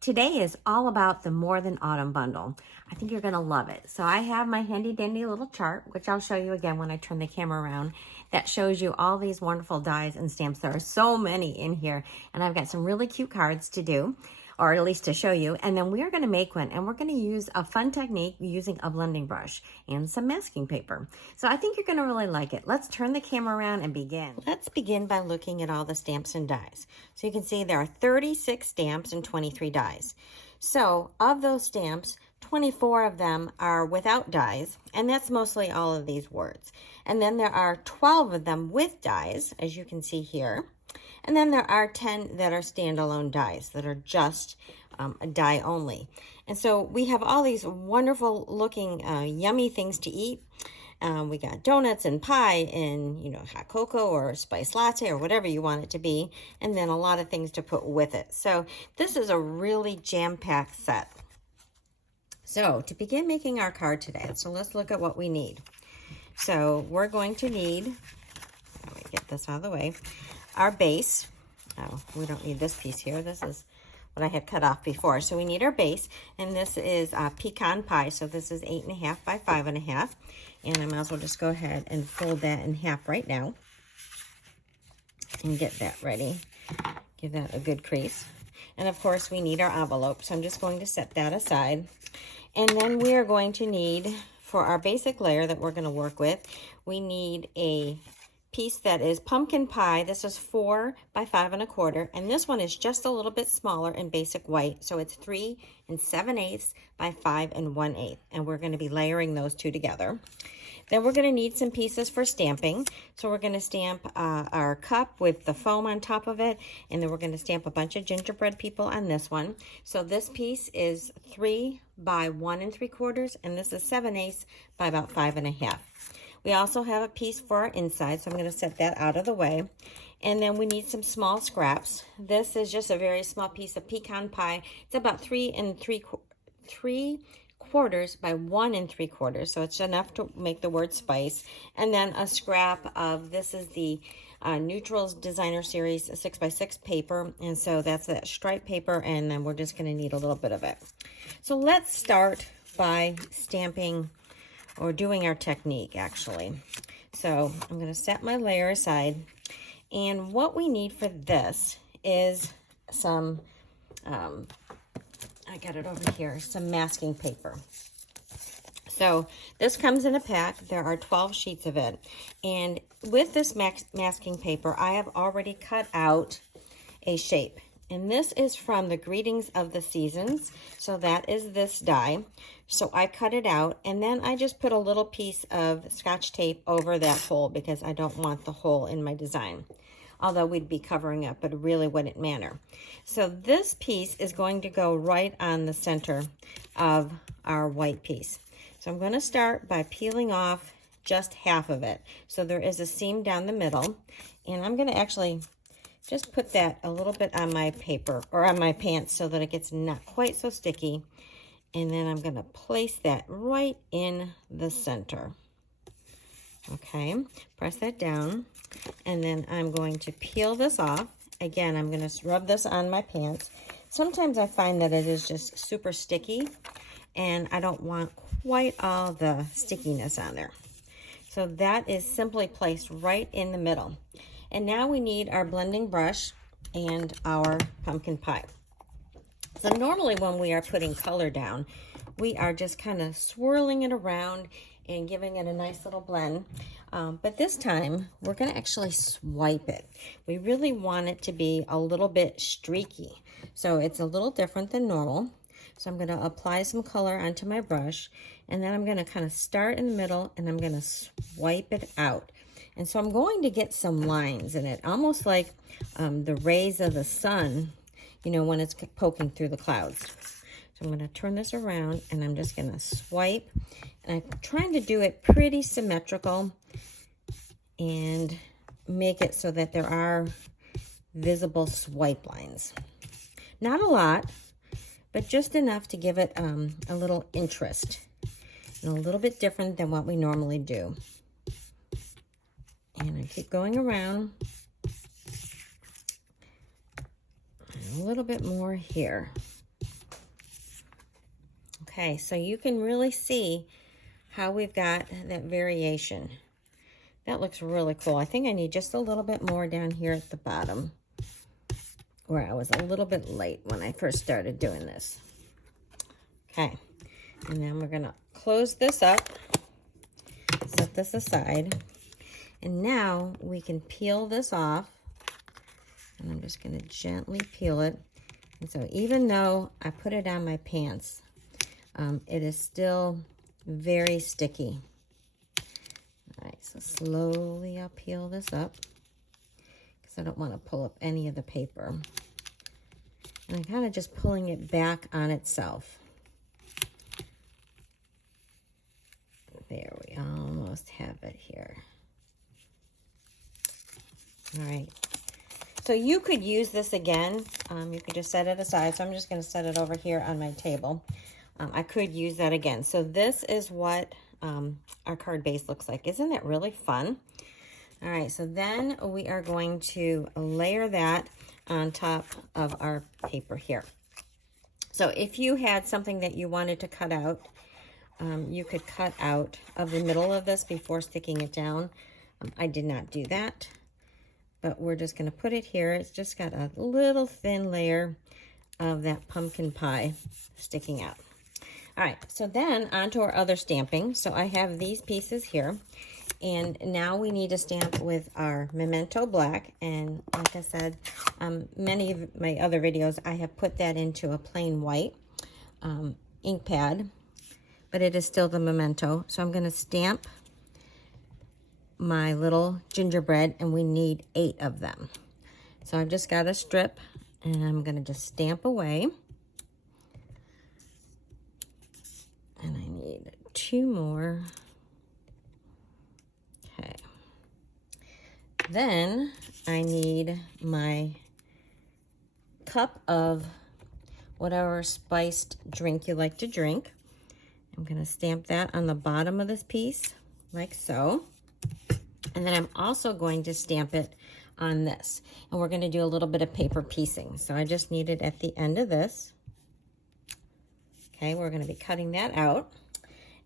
Today is all about the More Than Autumn bundle. I think you're going to love it. So I have my handy dandy little chart, which I'll show you again when I turn the camera around, that shows you all these wonderful dies and stamps. There are so many in here, and I've got some really cute cards to do, or at least to show you. And then we are going to make one, and we're going to use a fun technique using a blending brush and some masking paper. So I think you're going to really like it. Let's turn the camera around and begin. Let's begin by looking at all the stamps and dies. So you can see there are 36 stamps and 23 dies. So of those stamps, 24 of them are without dies, and that's mostly all of these words. And then there are 12 of them with dies, as you can see here. And then there are 10 that are standalone dies that are just a die only. And so we have all these wonderful looking yummy things to eat. We got donuts and pie and, hot cocoa or spice latte or whatever you want it to be. And then a lot of things to put with it. So this is a really jam-packed set. So to begin making our card today, so let's look at what we need. So we're going to need, let me get this out of the way, our base. Oh, we don't need this piece here. This is what I had cut off before. So we need our base, and this is pecan pie. So this is 8.5 by 5.5. And I might as well just go ahead and fold that in half right now and get that ready. Give that a good crease. And of course we need our envelope. So I'm just going to set that aside. And then we are going to need, for our basic layer that we're going to work with, we need a piece that is pumpkin pie. This is 4 by 5.25, and this one is just a little bit smaller in basic white, so it's 3 7/8 by 5 1/8, and we're going to be layering those two together. Then we're going to need some pieces for stamping. So we're going to stamp our cup with the foam on top of it, and then we're going to stamp a bunch of gingerbread people on this one. So this piece is 3 by 1 3/4, and this is 7/8 by about 5.5. We also have a piece for our inside, so I'm going to set that out of the way. And then we need some small scraps. This is just a very small piece of pecan pie. It's about 3 3/4 by 1 3/4, so it's enough to make the word spice. And then a scrap of, this is the Neutrals Designer Series 6x6 paper, and so that's that stripe paper, and then we're just going to need a little bit of it. So let's start by stamping, or doing our technique actually. So I'm going to set my layer aside, and what we need for this is some, I got it over here, some masking paper. So this comes in a pack. There are 12 sheets of it, and with this masking paper I have already cut out a shape. And this is from the Greetings of the Seasons. So that is this die. So I cut it out, and then I just put a little piece of Scotch tape over that hole because I don't want the hole in my design. Although we'd be covering up, but it really wouldn't matter. So this piece is going to go right on the center of our white piece. So I'm going to start by peeling off just half of it. So there is a seam down the middle, and I'm going to actually just put that a little bit on my paper, or on my pants, so that it gets not quite so sticky. And then I'm going to place that right in the center. Okay, press that down. And then I'm going to peel this off. Again, I'm going to rub this on my pants. Sometimes I find that it is just super sticky, and I don't want quite all the stickiness on there. So that is simply placed right in the middle. And now we need our blending brush and our pumpkin pie. So normally when we are putting color down, we are just kind of swirling it around and giving it a nice little blend. But this time we're going to actually swipe it. We really want it to be a little bit streaky. So it's a little different than normal. So I'm going to apply some color onto my brush, and then I'm going to kind of start in the middle, and I'm going to swipe it out. And so I'm going to get some lines in it, almost like the rays of the sun, when it's poking through the clouds. So I'm going to turn this around, and I'm just going to swipe. And I'm trying to do it pretty symmetrical and make it so that there are visible swipe lines. Not a lot, but just enough to give it a little interest and a little bit different than what we normally do. And I keep going around. And a little bit more here. Okay, so you can really see how we've got that variation. That looks really cool. I think I need just a little bit more down here at the bottom, where I was a little bit late when I first started doing this. Okay, and then we're gonna close this up, set this aside, and now we can peel this off. And I'm just gonna gently peel it. And so even though I put it on my pants, it is still very sticky. All right, so slowly I'll peel this up because I don't want to pull up any of the paper. And I'm kind of just pulling it back on itself. There, we almost have it here. All right. So you could use this again. You could just set it aside. So I'm just going to set it over here on my table. I could use that again. So this is what our card base looks like. Isn't that really fun? All right, so then we are going to layer that on top of our paper here. So if you had something that you wanted to cut out, you could cut out of the middle of this before sticking it down. I did not do that, but we're just going to put it here. It's just got a little thin layer of that pumpkin pie sticking out. All right, so then on to our other stamping. So I have these pieces here, and now we need to stamp with our Memento Black. And like I said, many of my other videos, I have put that into a plain white ink pad, but it is still the Memento. So I'm gonna stamp my little gingerbread, and we need 8 of them. So I've just got a strip, and I'm gonna just stamp away. And I need 2 more. Okay. Then I need my cup of whatever spiced drink you like to drink. I'm going to stamp that on the bottom of this piece, like so. And then I'm also going to stamp it on this. And we're going to do a little bit of paper piecing. So I just need it at the end of this. Okay, we're going to be cutting that out.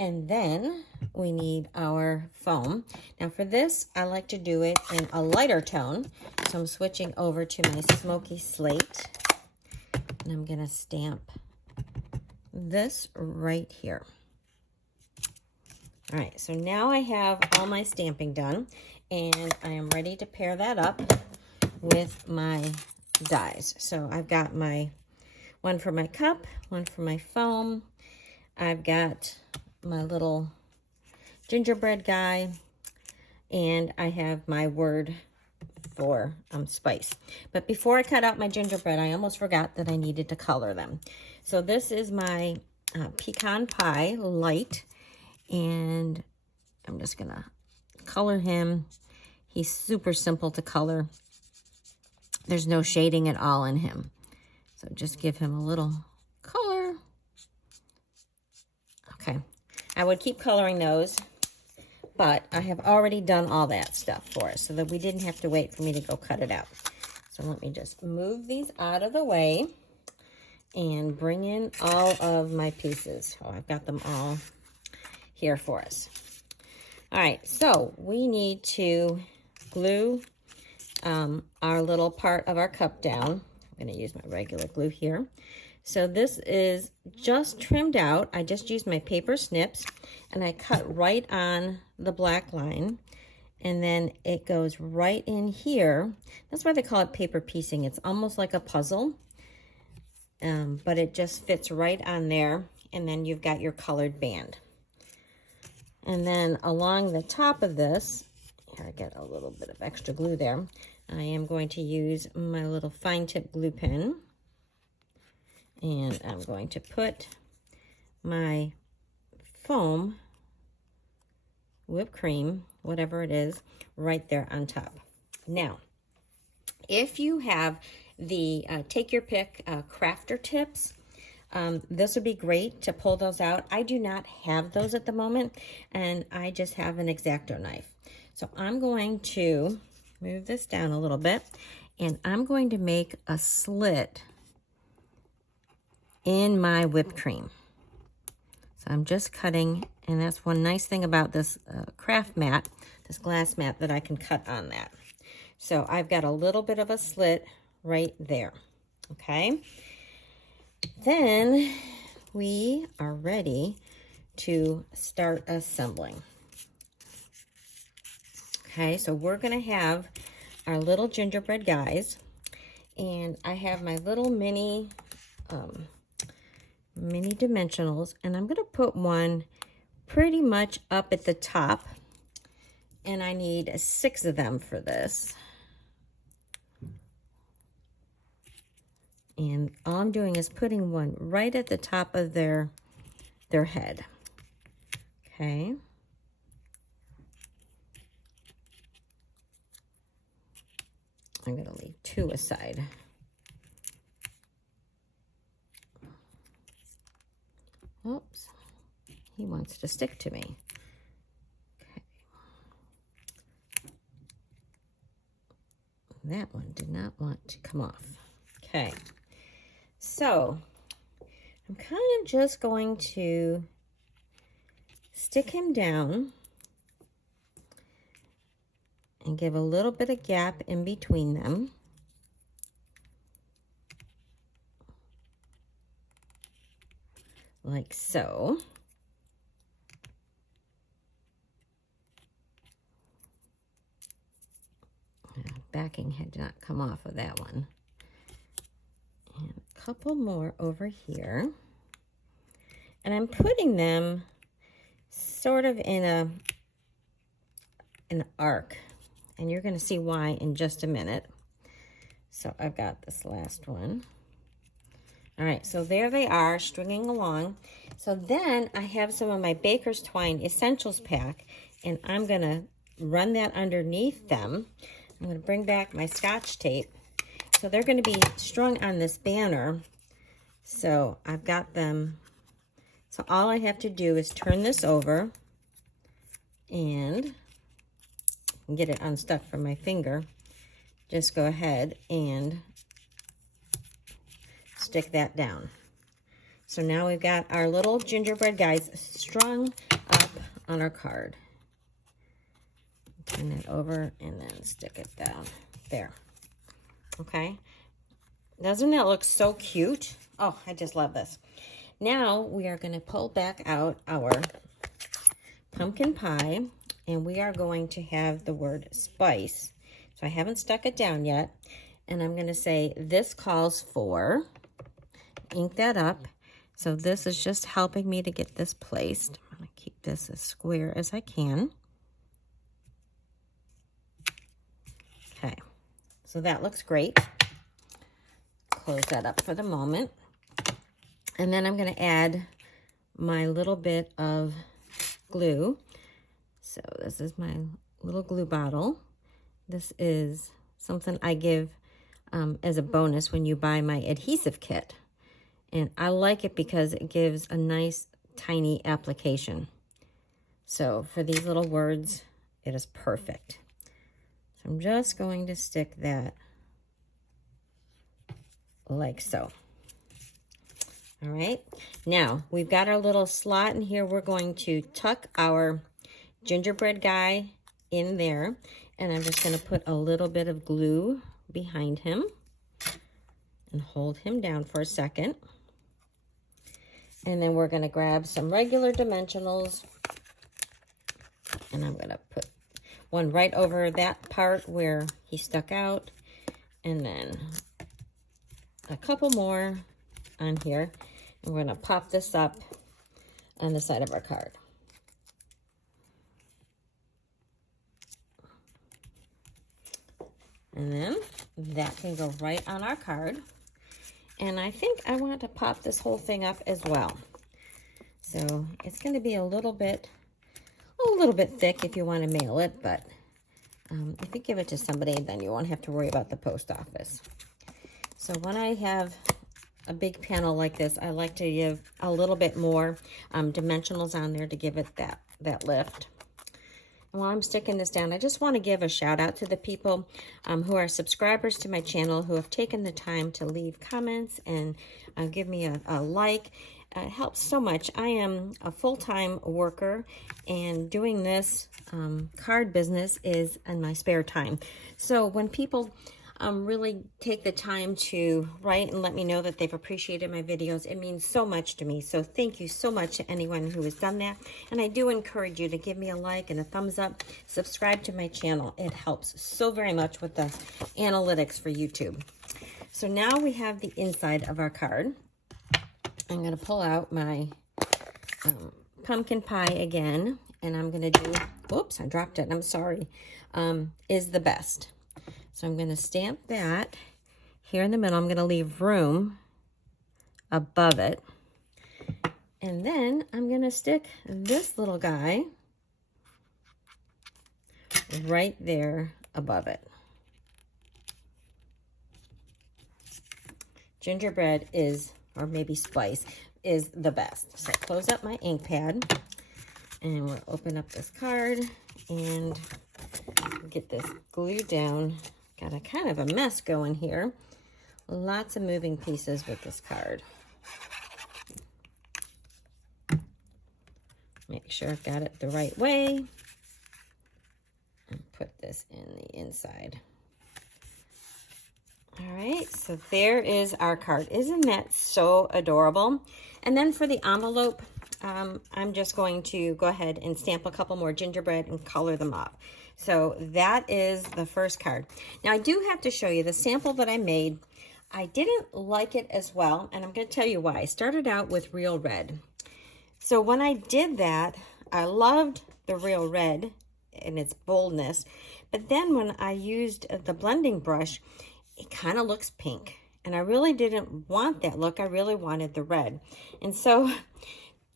And then we need our foam. Now for this, I like to do it in a lighter tone. So I'm switching over to my smoky slate. And I'm going to stamp this right here. All right, so now I have all my stamping done. And I am ready to pair that up with my dies. So I've got my one for my cup, one for my foam. I've got my little gingerbread guy, and I have my word for spice. But before I cut out my gingerbread, I almost forgot that I needed to color them. So this is my pecan pie light, and I'm just gonna color him. He's super simple to color. There's no shading at all in him. So just give him a little color. Okay, I would keep coloring those, but I have already done all that stuff for us so that we didn't have to wait for me to go cut it out. So let me just move these out of the way and bring in all of my pieces. Oh, I've got them all here for us. All right, so we need to glue our little part of our cup down. I'm going to use my regular glue here. So this is just trimmed out. I just used my paper snips, and I cut right on the black line, and then it goes right in here. That's why they call it paper piecing. It's almost like a puzzle, but it just fits right on there, and then you've got your colored band. And then along the top of this, here I get a little bit of extra glue there, I am going to use my little fine tip glue pen, and I'm going to put my foam, whipped cream, whatever it is, right there on top. Now, if you have the take your pick crafter tips, this would be great to pull those out. I do not have those at the moment, and I just have an X-Acto knife. So I'm going to move this down a little bit, and I'm going to make a slit in my whipped cream. So I'm just cutting, and that's one nice thing about this craft mat, this glass mat, that I can cut on that. So I've got a little bit of a slit right there, okay? Then we are ready to start assembling. Okay, so we're gonna have our little gingerbread guys, and I have my little mini dimensionals, and I'm gonna put one pretty much up at the top, and I need 6 of them for this. And all I'm doing is putting one right at the top of their head. Okay. I'm going to leave 2 aside. Oops. He wants to stick to me. Okay. That one did not want to come off. Okay. So I'm kind of just going to stick him down and give a little bit of gap in between them. Like so. Backing had not come off of that one. And a couple more over here. And I'm putting them sort of in an arc. And you're going to see why in just a minute. So I've got this last one. All right, so there they are, stringing along. So then I have some of my Baker's Twine Essentials pack, and I'm going to run that underneath them. I'm going to bring back my Scotch tape. So they're going to be strung on this banner. So I've got them. So all I have to do is turn this over and get it unstuck from my finger. Just go ahead and stick that down. So now we've got our little gingerbread guys strung up on our card. Turn it over and then stick it down there. Okay. Doesn't that look so cute? Oh, I just love this. Now we are going to pull back out our pumpkin pie, and we are going to have the word spice. So I haven't stuck it down yet, and I'm going to say this calls for, ink that up. So this is just helping me to get this placed. I'm going to keep this as square as I can. Okay, so that looks great. Close that up for the moment. And then I'm going to add my little bit of glue. So this is my little glue bottle. This is something I give as a bonus when you buy my adhesive kit. And I like it because it gives a nice tiny application. So for these little words, it is perfect. So I'm just going to stick that like so. All right, now we've got our little slot in here. We're going to tuck our gingerbread guy in there, and I'm just going to put a little bit of glue behind him and hold him down for a second. And then we're going to grab some regular dimensionals, and I'm going to put one right over that part where he stuck out, and then a couple more on here. And we're going to pop this up on the side of our card. And then that can go right on our card. And I think I want to pop this whole thing up as well. So it's going to be a little bit thick if you want to mail it, but if you give it to somebody, then you won't have to worry about the post office. So when I have a big panel like this, I like to give a little bit more dimensionals on there to give it that lift. And while I'm sticking this down, I just want to give a shout out to the people who are subscribers to my channel, who have taken the time to leave comments and give me a like. It helps so much. I am a full-time worker, and doing this card business is in my spare time. So when people really take the time to write and let me know that they've appreciated my videos, it means so much to me. So thank you so much to anyone who has done that. And I do encourage you to give me a like and a thumbs up. Subscribe to my channel. It helps so very much with the analytics for YouTube. So now we have the inside of our card. I'm going to pull out my pumpkin pie again, and I'm going to do, oops, I dropped it, I'm sorry, is the best. So I'm going to stamp that here in the middle. I'm going to leave room above it. And then I'm going to stick this little guy right there above it. Gingerbread is, or maybe spice, is the best. So close up my ink pad, and we'll open up this card and get this glued down. Got a kind of a mess going here. Lots of moving pieces with this card. Make sure I've got it the right way. And put this in the inside. All right, so there is our card. Isn't that so adorable? And then for the envelope, I'm just going to go ahead and stamp a couple more gingerbread and color them up. So that is the first card. Now I do have to show you the sample that I made. I didn't like it as well, and I'm going to tell you why. I started out with real red. So when I did that, I loved the real red and its boldness. But then when I used the blending brush, it kind of looks pink. And I really didn't want that look. I really wanted the red. And so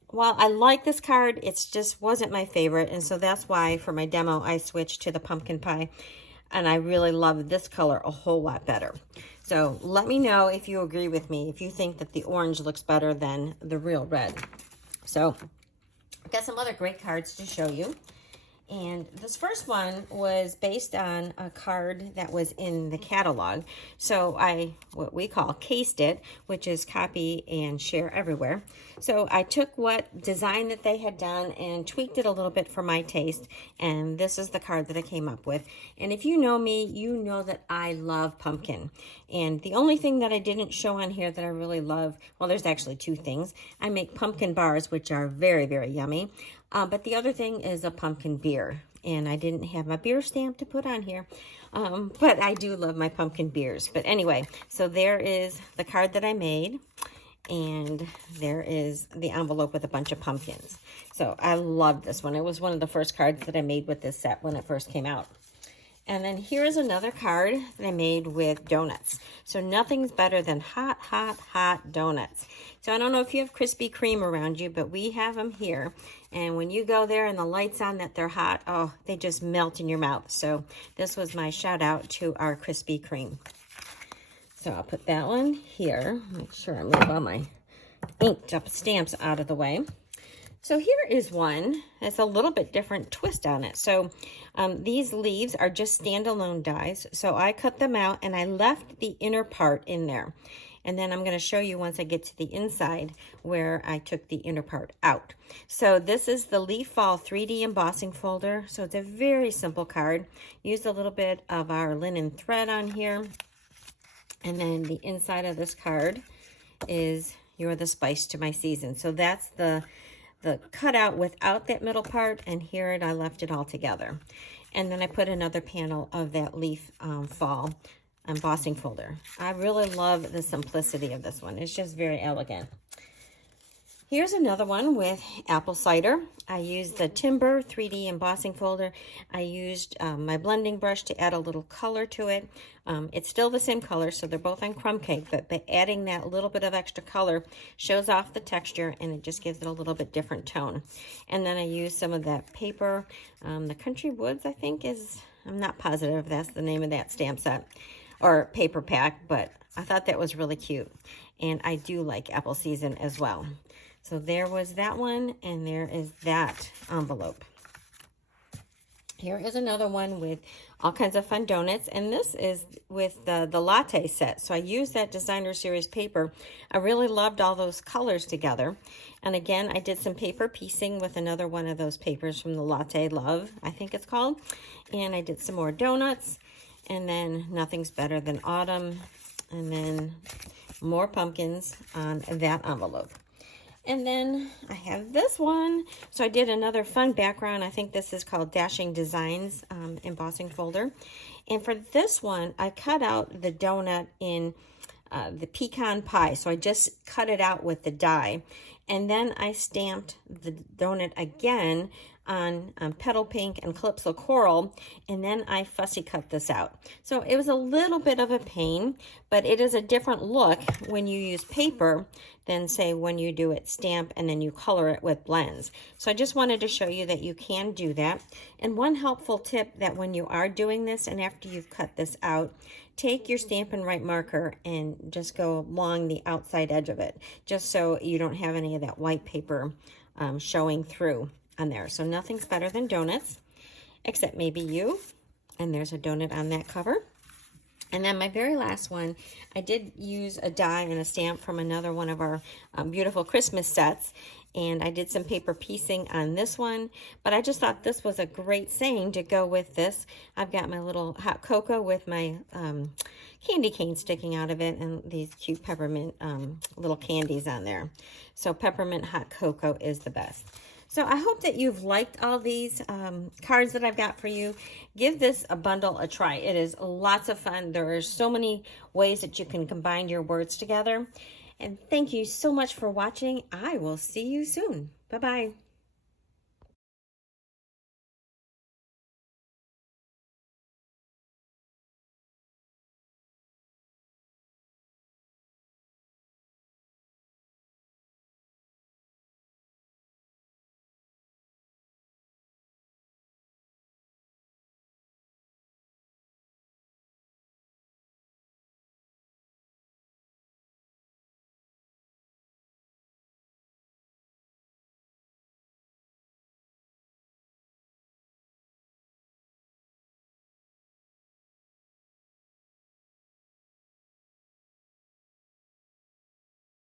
while I like this card, it just wasn't my favorite. And so that's why for my demo, I switched to the pumpkin pie. And I really love this color a whole lot better. So let me know if you agree with me, if you think that the orange looks better than the real red. So I've got some other great cards to show you. And this first one was based on a card that was in the catalog. So I, what we call cased it, which is copy and share everywhere. So I took what design that they had done and tweaked it a little bit for my taste. And this is the card that I came up with. And if you know me, you know that I love pumpkin. And the only thing that I didn't show on here that I really love, well, there's actually two things. I make pumpkin bars, which are very, very yummy. But the other thing is a pumpkin beer. And I didn't have my beer stamp to put on here. But I do love my pumpkin beers. But anyway, so there is the card that I made. And there is the envelope with a bunch of pumpkins. So I love this one. It was one of the first cards that I made with this set when it first came out. And then here's another card that I made with donuts. So nothing's better than hot, hot, hot donuts. So I don't know if you have Krispy Kreme around you, but we have them here. And when you go there and the light's on that they're hot, oh, they just melt in your mouth. So this was my shout out to our Krispy Kreme. So I'll put that one here. Make sure I move all my inked up stamps out of the way. So here is one that's a little bit different twist on it. So these leaves are just standalone dies. So I cut them out and I left the inner part in there. And then I'm going to show you once I get to the inside where I took the inner part out. So this is the Leaf Fall 3D embossing folder. So it's a very simple card. Used a little bit of our linen thread on here. And then the inside of this card is You're the Spice to My Season. So that's the cutout without that middle part, and here I left it all together. And then I put another panel of that Leaf Fall embossing folder. I really love the simplicity of this one. It's just very elegant. Here's another one with apple cider. I used the Timber 3D embossing folder. I used my blending brush to add a little color to it. It's still the same color, so they're both on crumb cake, but by adding that little bit of extra color shows off the texture, and it just gives it a little bit different tone. And then I used some of that paper, the Country Woods, I think is, I'm not positive if that's the name of that stamp set or paper pack, but I thought that was really cute. And I do like apple season as well. So there was that one, and there is that envelope. Here is another one with all kinds of fun donuts, and this is with the latte set. So I used that designer series paper. I really loved all those colors together. And again, I did some paper piecing with another one of those papers from the Latte Love, I think it's called. And I did some more donuts, and then Nothing's Better Than Autumn, and then more pumpkins on that envelope. And then I have this one. So I did another fun background. I think this is called Dashing Designs embossing folder. And for this one, I cut out the donut in the pecan pie. So I just cut it out with the die. And then I stamped the donut again on Petal Pink and Calypso Coral, and then I fussy cut this out. So it was a little bit of a pain, but it is a different look when you use paper than say when you do it stamp and then you color it with blends. So I just wanted to show you that you can do that. And one helpful tip that when you are doing this and after you've cut this out, take your Stampin' Right marker and just go along the outside edge of it, just so you don't have any of that white paper showing through on there. So Nothing's Better Than Donuts, except maybe you. And there's a donut on that cover. And then my very last one, I did use a die and a stamp from another one of our beautiful Christmas sets. And I did some paper piecing on this one, but I just thought this was a great saying to go with this. I've got my little hot cocoa with my candy cane sticking out of it and these cute peppermint little candies on there. So peppermint hot cocoa is the best. So I hope that you've liked all these cards that I've got for you. Give this a bundle a try. It is lots of fun. There are so many ways that you can combine your words together. And thank you so much for watching. I will see you soon. Bye-bye.